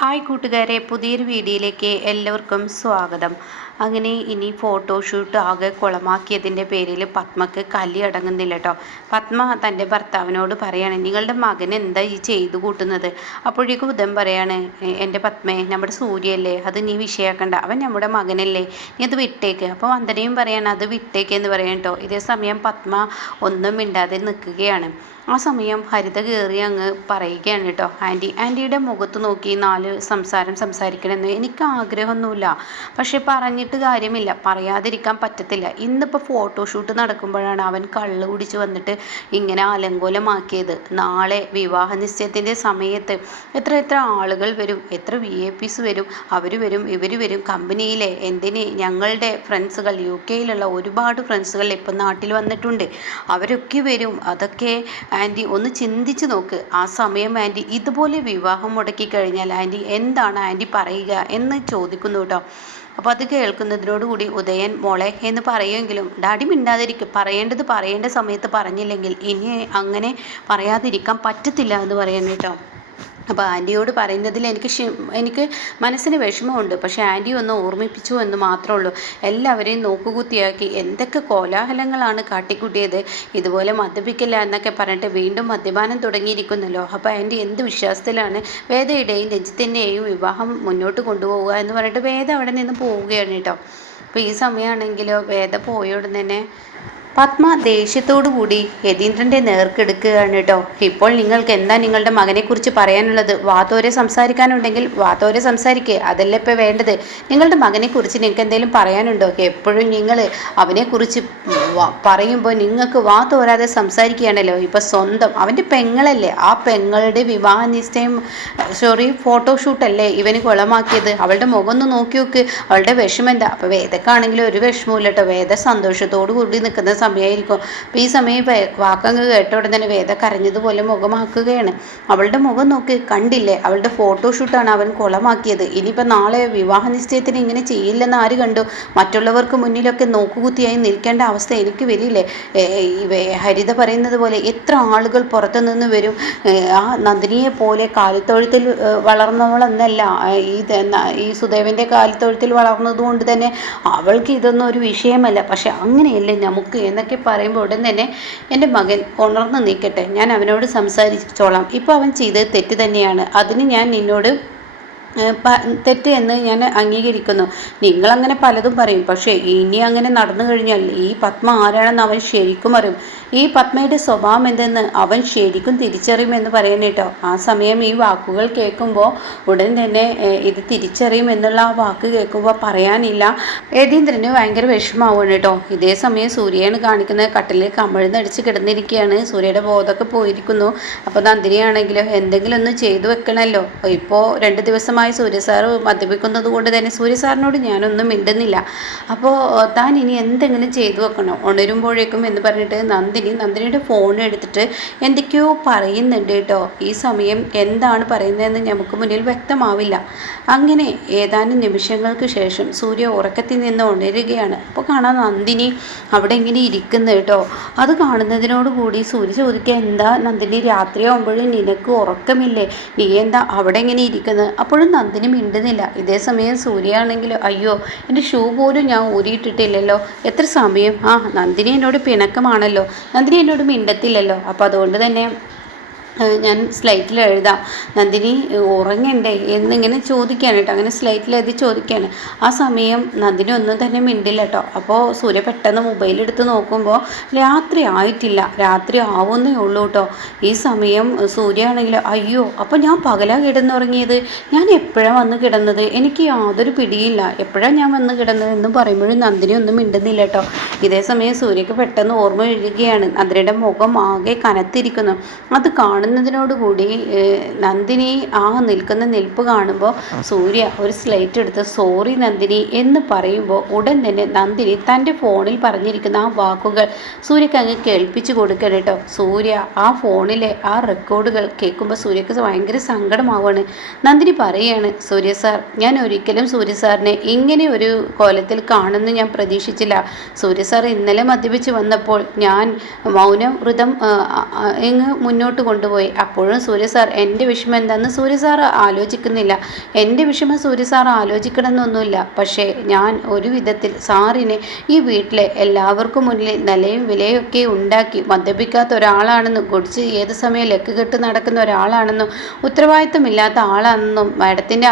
Hi കൂട്ടുകാരെ, പുതിയൊരു വീഡിയോയിലേക്ക് എല്ലാവർക്കും സ്വാഗതം. അങ്ങനെ ഇനി ഫോട്ടോഷൂട്ട് ആകെ കുളമാക്കിയതിൻ്റെ പേരിൽ പത്മക്ക് കലി അടങ്ങുന്നില്ല കേട്ടോ. പത്മ തൻ്റെ ഭർത്താവിനോട് പറയാണ്, നിങ്ങളുടെ മകൻ എന്താ ഈ ചെയ്തു കൂട്ടുന്നത്? അപ്പോഴേക്കും ഉദയം പറയാണ്, എൻ്റെ പത്മേ, നമ്മുടെ സൂര്യല്ലേ, അത് നീ വിഷയാക്കണ്ട, അവൻ നമ്മുടെ മകനല്ലേ, നീ അത് വിട്ടേക്ക്. അപ്പോൾ വന്ദനയും പറയാണ്, അത് വിട്ടേക്ക് എന്ന് പറയാം കേട്ടോ. ഇതേ സമയം പത്മ ഒന്നും മിണ്ടാതെ നിൽക്കുകയാണ്. ആ സമയം ഹരിത കയറി അങ്ങ് പറയുകയാണ് കേട്ടോ, ആൻറ്റിയുടെ മുഖത്ത് നോക്കി സംസാരിക്കണമെന്ന് എനിക്ക് ആഗ്രഹമൊന്നുമില്ല, പക്ഷെ പറഞ്ഞിട്ട് കാര്യമില്ല, പറയാതിരിക്കാൻ പറ്റത്തില്ല. ഇന്നിപ്പോൾ ഫോട്ടോഷൂട്ട് നടക്കുമ്പോഴാണ് അവൻ കള്ള് കുടിച്ച് വന്നിട്ട് ഇങ്ങനെ അലങ്കോലമാക്കിയത്. നാളെ വിവാഹ നിശ്ചയത്തിൻ്റെ സമയത്ത് എത്ര ആളുകൾ വരും, എത്ര VIPs വരും, അവർ വരും, ഇവർ വരും, കമ്പനിയിലെ എന്തിന് ഞങ്ങളുടെ ഫ്രണ്ട്സുകൾ, UK-യിലുള്ള ഒരുപാട് ഫ്രണ്ട്സുകൾ ഇപ്പം നാട്ടിൽ വന്നിട്ടുണ്ട്, അവരൊക്കെ വരും. അതൊക്കെ ആൻറ്റി ഒന്ന് ചിന്തിച്ച് നോക്ക്. ആ സമയം ആൻറ്റി ഇതുപോലെ വിവാഹം മുടക്കി കഴിഞ്ഞാൽ ആൻറ്റി എന്താണ് ആൻറ്റി പറയുക എന്ന് ചോദിക്കുന്നു കേട്ടോ. അപ്പോൾ അത് കേൾക്കുന്നതിനോടുകൂടി ഉദയൻ മോളെ എന്ന് പറയുമെങ്കിലും ഡാഡി മിണ്ടാതിരിക്കും, പറയേണ്ട സമയത്ത് പറഞ്ഞില്ലെങ്കിൽ ഇനി അങ്ങനെ പറയാതിരിക്കാൻ പറ്റത്തില്ല എന്ന് പറയുന്നു കേട്ടോ. അപ്പോൾ ആൻറ്റിയോട് പറയുന്നതിൽ എനിക്ക് മനസ്സിന് വിഷമമുണ്ട്, പക്ഷേ ആൻറ്റി ഒന്ന് ഓർമ്മിപ്പിച്ചു എന്ന് മാത്രമേ ഉള്ളൂ. എല്ലാവരെയും നോക്കുകുത്തിയാക്കി എന്തൊക്കെ കോലാഹലങ്ങളാണ് കാട്ടിക്കൂട്ടിയത്. ഇതുപോലെ മദ്യപിക്കില്ല എന്നൊക്കെ പറഞ്ഞിട്ട് വീണ്ടും മദ്യപാനം തുടങ്ങിയിരിക്കുന്നല്ലോ. അപ്പോൾ ആൻറ്റി എന്ത് വിശ്വാസത്തിലാണ് വേദയുടെയും രഞ്ജിത്തിൻ്റെയും വിവാഹം മുന്നോട്ട് കൊണ്ടുപോവുക എന്ന് പറഞ്ഞിട്ട് വേദ അവിടെ നിന്ന് പോവുകയാണ് കേട്ടോ. അപ്പോൾ ഈ സമയമാണെങ്കിലോ വേദ പോയോടും തന്നെ പത്മ ദേഷ്യത്തോടു കൂടി യതീന്ദ്രൻ്റെ നേർക്കെടുക്കുകയാണ് കേട്ടോ. ഇപ്പോൾ നിങ്ങൾക്ക് എന്താ നിങ്ങളുടെ മകനെക്കുറിച്ച് പറയാനുള്ളത്? വാതോരെ സംസാരിക്കാനുണ്ടെങ്കിൽ വാതോരെ സംസാരിക്കുക, അതല്ല ഇപ്പോൾ വേണ്ടത്. നിങ്ങളുടെ മകനെക്കുറിച്ച് നിങ്ങൾക്ക് എന്തെങ്കിലും പറയാനുണ്ടോ? എപ്പോഴും നിങ്ങൾ അവനെക്കുറിച്ച് പറയുമ്പോൾ നിങ്ങൾക്ക് വാതോരാതെ സംസാരിക്കുകയാണല്ലോ. ഇപ്പം സ്വന്തം അവൻ്റെ പെങ്ങളല്ലേ, ആ പെങ്ങളുടെ വിവാഹ നിശ്ചയം ഫോട്ടോഷൂട്ടല്ലേ ഇവന് കുളമാക്കിയത്. അവളുടെ മുഖം ഒന്ന് നോക്കി നോക്ക്, അവളുടെ വിഷമം എന്താ? അപ്പോൾ വേദക്കാണെങ്കിലും ഒരു വിഷമമില്ല കേട്ടോ. വേദ സന്തോഷത്തോടു കൂടി നിൽക്കുന്ന സമയമായിരിക്കും. അപ്പോൾ ഈ സമയം വാക്കങ്ങ് കേട്ട ഉടനെ തന്നെ വേദ കരഞ്ഞതുപോലെ മുഖമാക്കുകയാണ്. അവളുടെ മുഖം നോക്ക്, കണ്ടില്ലേ, അവളുടെ ഫോട്ടോഷൂട്ടാണ് അവൻ കുളമാക്കിയത്. ഇനിയിപ്പോൾ നാളെ വിവാഹ നിശ്ചയത്തിന് ഇങ്ങനെ ചെയ്യില്ലെന്ന് ആര് കണ്ടു? മറ്റുള്ളവർക്ക് മുന്നിലൊക്കെ നോക്കുകുത്തിയായി നിൽക്കേണ്ട അവസ്ഥ എനിക്ക് വരില്ലേ? ഹരിത പറയുന്നത് പോലെ എത്ര ആളുകൾ പുറത്തു നിന്ന് വരും. ആ നന്ദിനിയെ പോലെ കാലിത്തൊഴുത്തിൽ വളർന്നവളെന്നല്ല, ഈ സുദേവൻ്റെ കാലിത്തൊഴുത്തിൽ വളർന്നതുകൊണ്ട് തന്നെ അവൾക്ക് ഇതൊന്നും ഒരു വിഷയമല്ല. പക്ഷെ അങ്ങനെയല്ലേ നമുക്ക് എന്നൊക്കെ പറയുമ്പോൾ ഉടൻ തന്നെ എൻ്റെ മകൻ ഉണർന്ന് നിൽക്കട്ടെ, ഞാൻ അവനോട് സംസാരിച്ചോളാം. ഇപ്പോൾ അവൻ ചെയ്തത് തെറ്റ് തന്നെയാണ്, അതിന് ഞാൻ നിന്നോട് തെറ്റ് എന്ന് ഞാൻ അംഗീകരിക്കുന്നു. നിങ്ങളങ്ങനെ പലതും പറയും, പക്ഷേ ഇനി അങ്ങനെ നടന്നു കഴിഞ്ഞാൽ ഈ പത്മ ആരാണെന്ന് അവൻ ശരിക്കും അറിയും. ഈ പത്മയുടെ സ്വഭാവം എന്തെന്ന് അവൻ ശരിക്കും തിരിച്ചറിയുമെന്ന് പറയാൻ കേട്ടോ. ആ സമയം ഈ വാക്കുകൾ കേൾക്കുമ്പോൾ ഉടൻ തന്നെ ഇത് തിരിച്ചറിയും എന്നുള്ള ആ വാക്ക് കേൾക്കുമ്പോൾ പറയാനില്ല. യതീന്ദ്രന് ഭയങ്കര വിഷമാവുകയാണ് കേട്ടോ. ഇതേ സമയം സൂര്യയാണ് കാണിക്കുന്നത്, കട്ടിലിൽ കമിഴ്ന്നടിച്ച് കിടന്നിരിക്കുകയാണ്. സൂര്യയുടെ ബോധമൊക്കെ പോയിരിക്കുന്നു. അപ്പോൾ നന്ദിനിയാണെങ്കിലോ എന്തെങ്കിലും ഒന്ന് ചെയ്തു വെക്കണമല്ലോ. ഇപ്പോൾ 2 ദിവസമായി സൂര്യ സാറ് മദ്യപിക്കുന്നത് കൊണ്ട് തന്നെ സൂര്യ സാറിനോട് ഞാനൊന്നും മിണ്ടുന്നില്ല. അപ്പോൾ താൻ ഇനി എന്തെങ്കിലും ചെയ്തു വെക്കണം ഉണരുമ്പോഴേക്കും എന്ന് പറഞ്ഞിട്ട് നന്ദിനിയുടെ ഫോൺ എടുത്തിട്ട് എന്തൊക്കെയോ പറയുന്നുണ്ട് കേട്ടോ. ഈ സമയം എന്താണ് പറയുന്നതെന്ന് നമുക്ക് മുന്നിൽ വ്യക്തമാവില്ല. അങ്ങനെ ഏതാനും നിമിഷങ്ങൾക്ക് ശേഷം സൂര്യ ഉറക്കത്തിൽ നിന്ന് ഉണരുകയാണ്. അപ്പോൾ കാണാൻ നന്ദിനി അവിടെ ഇങ്ങനെ ഇരിക്കുന്നു കേട്ടോ. അത് കാണുന്നതിനോടുകൂടി സൂര്യ ചോദിക്കുക, എന്താ നന്ദിനി, രാത്രിയാകുമ്പോഴും നിനക്ക് ഉറക്കമില്ലേ, നീ എന്താ അവിടെ ഇങ്ങനെ ഇരിക്കുന്നത്? അപ്പോഴും നന്ദിനി മിണ്ടുന്നില്ല. ഇതേ സമയം സൂര്യയാണെങ്കിലോ അയ്യോ, എൻ്റെ ഷൂ പോലും ഞാൻ ഊരിയിട്ടിട്ടില്ലല്ലോ, എത്ര സമയം. നന്ദിനി എന്നോട് പിണക്കമാണല്ലോ, നന്ദിനി എന്നോട് മിണ്ടത്തില്ലല്ലോ. അപ്പോൾ അതുകൊണ്ട് തന്നെ ഞാൻ സ്ലൈറ്റിൽ എഴുതാം, നന്ദിനി ഉറങ്ങണ്ടേ എന്നിങ്ങനെ ചോദിക്കുകയാണ് കേട്ടോ. അങ്ങനെ സ്ലൈറ്റിൽ എഴുതി ചോദിക്കുകയാണ്. ആ സമയം നന്ദിനി ഒന്നും തന്നെ മിണ്ടില്ല കേട്ടോ. അപ്പോൾ സൂര്യ പെട്ടെന്ന് മൊബൈലെടുത്ത് നോക്കുമ്പോൾ രാത്രി ആയിട്ടില്ല, രാത്രി ആവുന്നേ ഉള്ളൂ കേട്ടോ. ഈ സമയം സൂര്യ ആണെങ്കിൽ അയ്യോ, അപ്പോൾ ഞാൻ പകലാണ് കിടന്നുറങ്ങിയത്, ഞാൻ എപ്പോഴാണ് വന്ന് കിടന്നത്, എനിക്ക് യാതൊരു പിടിയില്ല, എപ്പോഴാണ് ഞാൻ വന്ന് കിടന്നത് എന്ന് പറയുമ്പോഴും നന്ദിനി ഒന്നും മിണ്ടുന്നില്ല കേട്ടോ. ഇതേ സമയം സൂര്യക്ക് പെട്ടെന്ന് ഓർമ്മ എഴുതുകയാണ്, നന്ദിനിയുടെ മുഖം ആകെ കനത്തിരിക്കുന്നു. അത് കാണുന്നതിനോടുകൂടി നന്ദിനി നിൽക്കുന്ന നിൽപ്പ് കാണുമ്പോൾ സൂര്യ ഒരു സ്ലേറ്റ് എടുത്ത് സോറി നന്ദിനി എന്ന് പറയുമ്പോൾ ഉടൻ തന്നെ നന്ദിനി തൻ്റെ ഫോണിൽ പറഞ്ഞിരിക്കുന്ന ആ വാക്കുകൾ സൂര്യക്ക് അങ്ങ് കേൾപ്പിച്ചു കൊടുക്കണം കേട്ടോ. സൂര്യ ആ ഫോണിലെ ആ റെക്കോർഡുകൾ കേൾക്കുമ്പോൾ സൂര്യക്ക് ഭയങ്കര സങ്കടമാവാണ്. നന്ദിനി പറയുകയാണ്, സൂര്യ സാർ, ഞാൻ ഒരിക്കലും സൂര്യ സാറിനെ ഇങ്ങനെ ഒരു കോലത്തിൽ കാണുമെന്ന് ഞാൻ പ്രതീക്ഷിച്ചില്ല. സൂര്യ സാർ ഇന്നലെ മദ്യപിച്ച് വന്നപ്പോൾ ഞാൻ മൗനം വ്രതം മുന്നോട്ട് കൊണ്ടുപോയി. പോയി. അപ്പോഴും സൂര്യ സാർ എൻ്റെ വിഷമം എന്താണെന്ന് സൂര്യ സാർ ആലോചിക്കുന്നില്ല. എൻ്റെ വിഷമം സൂര്യ സാർ ആലോചിക്കണമെന്നൊന്നുമില്ല. പക്ഷേ ഞാൻ ഒരു വിധത്തിൽ സാറിനെ ഈ വീട്ടിലെ എല്ലാവർക്കും മുന്നിൽ നിലയും വിലയൊക്കെ ഉണ്ടാക്കി മദ്യപിക്കാത്ത ഒരാളാണെന്നും കുടിച്ച് ഏത് സമയം ലക്ക് കെട്ട് നടക്കുന്ന ഒരാളാണെന്നും ഉത്തരവാദിത്തമില്ലാത്ത ആളാണെന്നും മാഡത്തിൻ്റെ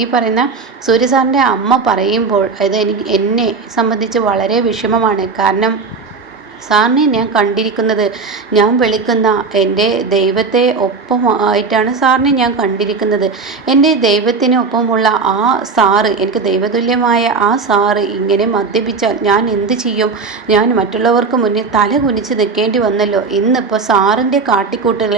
ഈ പറയുന്ന സൂര്യ സാറിൻ്റെ അമ്മ പറയുമ്പോൾ ഇത് എന്നെ സംബന്ധിച്ച് വളരെ വിഷമമാണ്. കാരണം സാറിനെ ഞാൻ കണ്ടിരിക്കുന്നത്, ഞാൻ വിളിക്കുന്ന എൻ്റെ ദൈവത്തെ ഒപ്പമായിട്ടാണ് സാറിനെ ഞാൻ കണ്ടിരിക്കുന്നത്. എൻ്റെ ദൈവത്തിന് ഒപ്പമുള്ള ആ സാറ്, എനിക്ക് ദൈവതുല്യമായ ആ സാറ് ഇങ്ങനെ മദ്യപിച്ചാൽ ഞാൻ എന്ത് ചെയ്യും? ഞാൻ മറ്റുള്ളവർക്ക് മുന്നിൽ തല കുനിച്ച് നിൽക്കേണ്ടി വന്നല്ലോ. ഇന്നിപ്പോൾ സാറിൻ്റെ കാട്ടിക്കൂട്ടുകൾ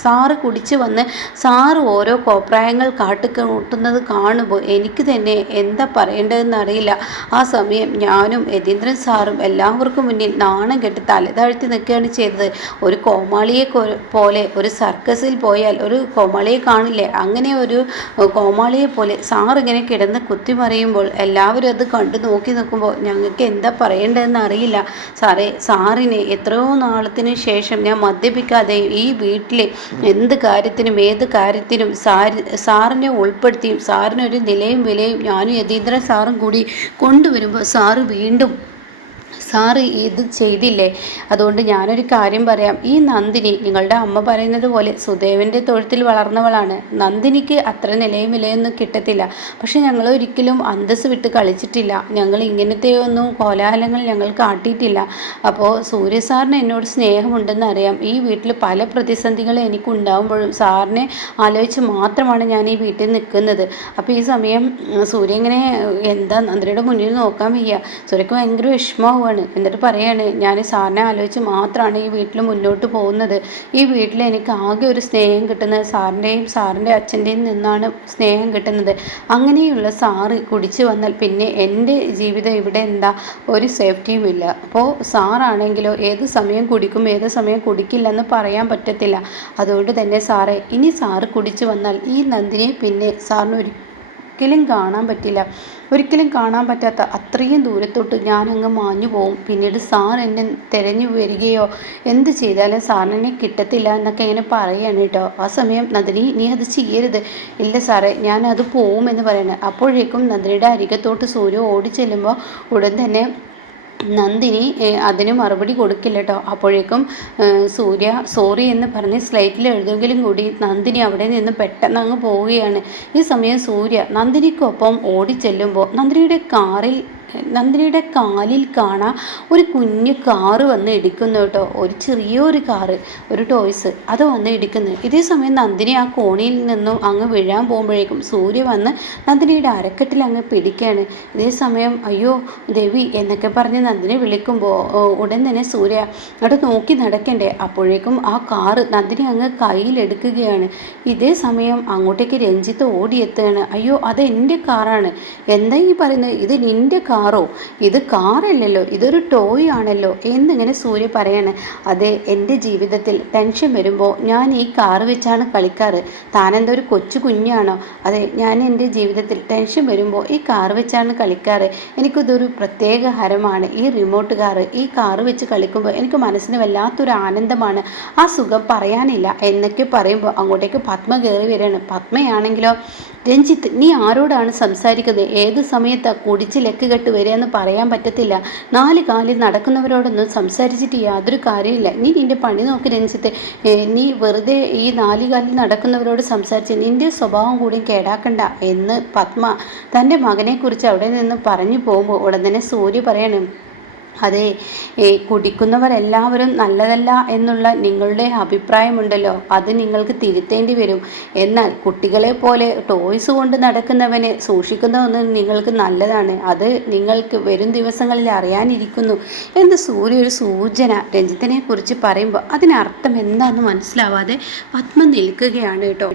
സാറ് കുടിച്ച് വന്ന് സാറ് ഓരോ കോപ്രായങ്ങൾ കാട്ടിക്കൂട്ടുന്നത് കാണുമ്പോൾ എനിക്ക് തന്നെ എന്താ പറയേണ്ടതെന്നറിയില്ല. ആ സമയം ഞാനും യതീന്ദ്രൻ സാറും എല്ലാവർക്കും മുന്നിൽ നാണം കെട്ട് തല താഴ്ത്തി നിൽക്കുകയാണ് ചെയ്തത്. ഒരു കോമാളിയെ പോലെ ഒരു സർക്കസിൽ പോയാൽ ഒരു കോമാളിയെ കാണില്ലേ, അങ്ങനെ ഒരു കോമാളിയെ പോലെ സാർ ഇങ്ങനെ കിടന്ന് കുത്തിമറിയുമ്പോൾ എല്ലാവരും അത് കണ്ടു നോക്കി നിൽക്കുമ്പോൾ ഞങ്ങൾക്ക് എന്താ പറയേണ്ടതെന്ന് അറിയില്ല. സാറേ, സാറിനെ എത്രയോ നാളത്തിന് ശേഷം ഞാൻ മദ്യപിക്കാതെ ഈ വീട്ടിലെ എന്ത് കാര്യത്തിനും ഏത് കാര്യത്തിനും സാറിനെ ഉൾപ്പെടുത്തിയും സാറിനൊരു നിലയും വിലയും ഞാനും യതീന്ദ്രൻ സാറും കൂടി കൊണ്ടുവരുമ്പോൾ സാറ് വീണ്ടും സാറ് ഇത് ചെയ്തില്ലേ? അതുകൊണ്ട് ഞാനൊരു കാര്യം പറയാം. ഈ നന്ദിനി നിങ്ങളുടെ അമ്മ പറയുന്നത് പോലെ സുദേവൻ്റെ തൊഴുത്തിൽ വളർന്നവളാണ്. നന്ദിനിക്ക് അത്ര നിലയും വിലയൊന്നും കിട്ടത്തില്ല. പക്ഷെ ഞങ്ങൾ ഒരിക്കലും അന്തസ് വിട്ട് കളിച്ചിട്ടില്ല. ഞങ്ങൾ ഇങ്ങനത്തെയൊന്നും കോലാഹലങ്ങൾ ഞങ്ങൾ കാട്ടിയിട്ടില്ല. അപ്പോൾ സൂര്യ സാറിന് എന്നോട് സ്നേഹമുണ്ടെന്ന് അറിയാം. ഈ വീട്ടിൽ പല പ്രതിസന്ധികൾ എനിക്കുണ്ടാകുമ്പോഴും സാറിനെ ആലോചിച്ച് മാത്രമാണ് ഞാൻ ഈ വീട്ടിൽ നിൽക്കുന്നത്. അപ്പോൾ ഈ സമയം സൂര്യ ഇങ്ങനെ എന്താ നന്ദിനിയുടെ മുന്നിൽ നോക്കാൻ വയ്യ. സൂര്യക്ക് ഭയങ്കര വിഷമമാവുകയാണ്. എന്നിട്ട് പറയാണ്, ഞാൻ സാറിനെ ആലോചിച്ച് മാത്രമാണ് ഈ വീട്ടിൽ മുന്നോട്ട് പോകുന്നത്. ഈ വീട്ടിൽ എനിക്ക് ആകെ ഒരു സ്നേഹം കിട്ടുന്നത് സാറിൻ്റെയും സാറിൻ്റെ അച്ഛൻ്റെയും നിന്നാണ് സ്നേഹം കിട്ടുന്നത്. അങ്ങനെയുള്ള സാറ് കുടിച്ചു വന്നാൽ പിന്നെ എൻ്റെ ജീവിതം ഇവിടെ എന്താ ഒരു സേഫ്റ്റിയും ഇല്ല. അപ്പോൾ സാറാണെങ്കിലോ ഏത് സമയം കുടിക്കും ഏത് സമയം കുടിക്കില്ലെന്ന് പറയാൻ പറ്റത്തില്ല. അതുകൊണ്ട് തന്നെ സാറേ, ഇനി സാറ് കുടിച്ചു വന്നാൽ ഈ നന്ദിനെ പിന്നെ സാറിന് ഒരിക്കലും കാണാൻ പറ്റില്ല. ഒരിക്കലും കാണാൻ പറ്റാത്ത അത്രയും ദൂരത്തോട്ട് ഞാനങ്ങ് മാഞ്ഞു പോവും. പിന്നീട് സാർ എന്നെ തിരഞ്ഞു വരികയോ എന്ത് ചെയ്താലും സാറിനെ കിട്ടത്തില്ല എന്നൊക്കെ ഇങ്ങനെ പറയുകയാണ് കേട്ടോ. ആ സമയം നന്ദിനി, നീ അത് ചെയ്യരുത്. ഇല്ല സാറേ, ഞാനത് പോവുമെന്ന് പറയണേ. അപ്പോഴേക്കും നന്ദിനിയുടെ അരികത്തോട്ട് സൂര്യ ഓടി ചെല്ലുമ്പോൾ ഉടൻ തന്നെ നന്ദിനി അതിന് മറുപടി കൊടുക്കില്ല കേട്ടോ. അപ്പോഴേക്കും സൂര്യ സോറി എന്ന് പറഞ്ഞ് സ്ലൈറ്റിൽ എഴുതെങ്കിലും കൂടി നന്ദിനി അവിടെ നിന്ന് പെട്ടെന്ന് അങ്ങ് പോവുകയാണ്. ഈ സമയം സൂര്യ നന്ദിനിക്കൊപ്പം ഓടി ചെല്ലുമ്പോൾ നന്ദിനിയുടെ കാലിൽ കാണാം ഒരു കുഞ്ഞു കാറ് വന്ന് ഇടിക്കുന്നു കേട്ടോ. ഒരു ചെറിയൊരു കാറ്, ഒരു ടോയ്സ്, അത് വന്ന് ഇടിക്കുന്നു. ഇതേ സമയം നന്ദിനി ആ കോണിയിൽ നിന്നും അങ്ങ് വീഴാൻ പോകുമ്പോഴേക്കും സൂര്യ വന്ന് നന്ദിനിയുടെ അരക്കെട്ടിൽ അങ്ങ് പിടിക്കുകയാണ്. ഇതേ സമയം അയ്യോ ദേവി എന്നൊക്കെ പറഞ്ഞ് നന്ദിനി വിളിക്കുമ്പോൾ ഉടൻ തന്നെ സൂര്യ അവിടെ നോക്കി നടക്കണ്ടേ. അപ്പോഴേക്കും ആ കാറ് നന്ദിനി അങ്ങ് കയ്യിലെടുക്കുകയാണ്. ഇതേ സമയം അങ്ങോട്ടേക്ക് രഞ്ജിത്ത് ഓടിയെത്തുകയാണ്. അയ്യോ, അത് എൻ്റെ കാറാണ്. എന്താ ഈ പറയുന്നത്? ഇത് നിൻ്റെ കാറോ? ഇത് കാറല്ലല്ലോ, ഇതൊരു ടോയ് ആണല്ലോ എന്നിങ്ങനെ സൂര്യ പറയാണ്. അതെ, എൻ്റെ ജീവിതത്തിൽ ടെൻഷൻ വരുമ്പോൾ ഞാൻ ഈ കാറ് വെച്ചാണ് കളിക്കാറ്. താനെന്താ ഒരു കൊച്ചു കുഞ്ഞാണോ? അതെ, ഞാൻ എൻ്റെ ജീവിതത്തിൽ ടെൻഷൻ വരുമ്പോൾ ഈ കാറ് വെച്ചാണ് കളിക്കാറ്. എനിക്കിതൊരു പ്രത്യേക ഹരമാണ്. ഈ റിമോട്ട് കാറ്, ഈ കാറ് വെച്ച് കളിക്കുമ്പോൾ എനിക്ക് മനസ്സിന് വല്ലാത്തൊരു ആനന്ദമാണ്. ആ സുഖം പറയാനില്ല എന്നൊക്കെ പറയുമ്പോൾ അങ്ങോട്ടേക്ക് പത്മ കയറി വരികയാണ്. പത്മയാണെങ്കിലോ, രഞ്ജിത്ത്, നീ ആരോടാണ് സംസാരിക്കുന്നത്? ഏത് സമയത്താണ് കുടിച്ച് ലക്ക് കെട്ട് വരികയെന്ന് പറയാൻ പറ്റത്തില്ല. 4 കാലിൽ നടക്കുന്നവരോടൊന്നും സംസാരിച്ചിട്ട് യാതൊരു കാര്യമില്ല. നീ നിൻ്റെ പണി നോക്ക് രഞ്ജിത്ത്. നീ വെറുതെ ഈ 4 കാലിൽ നടക്കുന്നവരോട് സംസാരിച്ച് നിൻ്റെ സ്വഭാവം കൂടി കേടാക്കണ്ട എന്ന് പത്മ തൻ്റെ മകനെക്കുറിച്ച് അവിടെ നിന്ന് പറഞ്ഞു പോകുമ്പോൾ ഉടൻ തന്നെ സൂര്യ പറയണം, അതെ, കുടിക്കുന്നവരെല്ലാവരും നല്ലതല്ല എന്നുള്ള നിങ്ങളുടെ അഭിപ്രായമുണ്ടല്ലോ, അത് നിങ്ങൾക്ക് തിരുത്തേണ്ടി വരും. എന്നാൽ കുട്ടികളെ പോലെ ടോയ്സ് കൊണ്ട് നടക്കുന്നവനെ സൂക്ഷിക്കുന്നതൊന്നും നിങ്ങൾക്ക് നല്ലതാണ്. അത് നിങ്ങൾക്ക് വരും ദിവസങ്ങളിൽ അറിയാനിരിക്കുന്നു എന്ന് സൂര്യ ഒരു സൂചന രഞ്ജിത്തിനെ കുറിച്ച് പറയുമ്പോൾ അതിനർത്ഥം എന്താണെന്ന് മനസ്സിലാവാതെ പത്മ നിൽക്കുകയാണ് കേട്ടോ.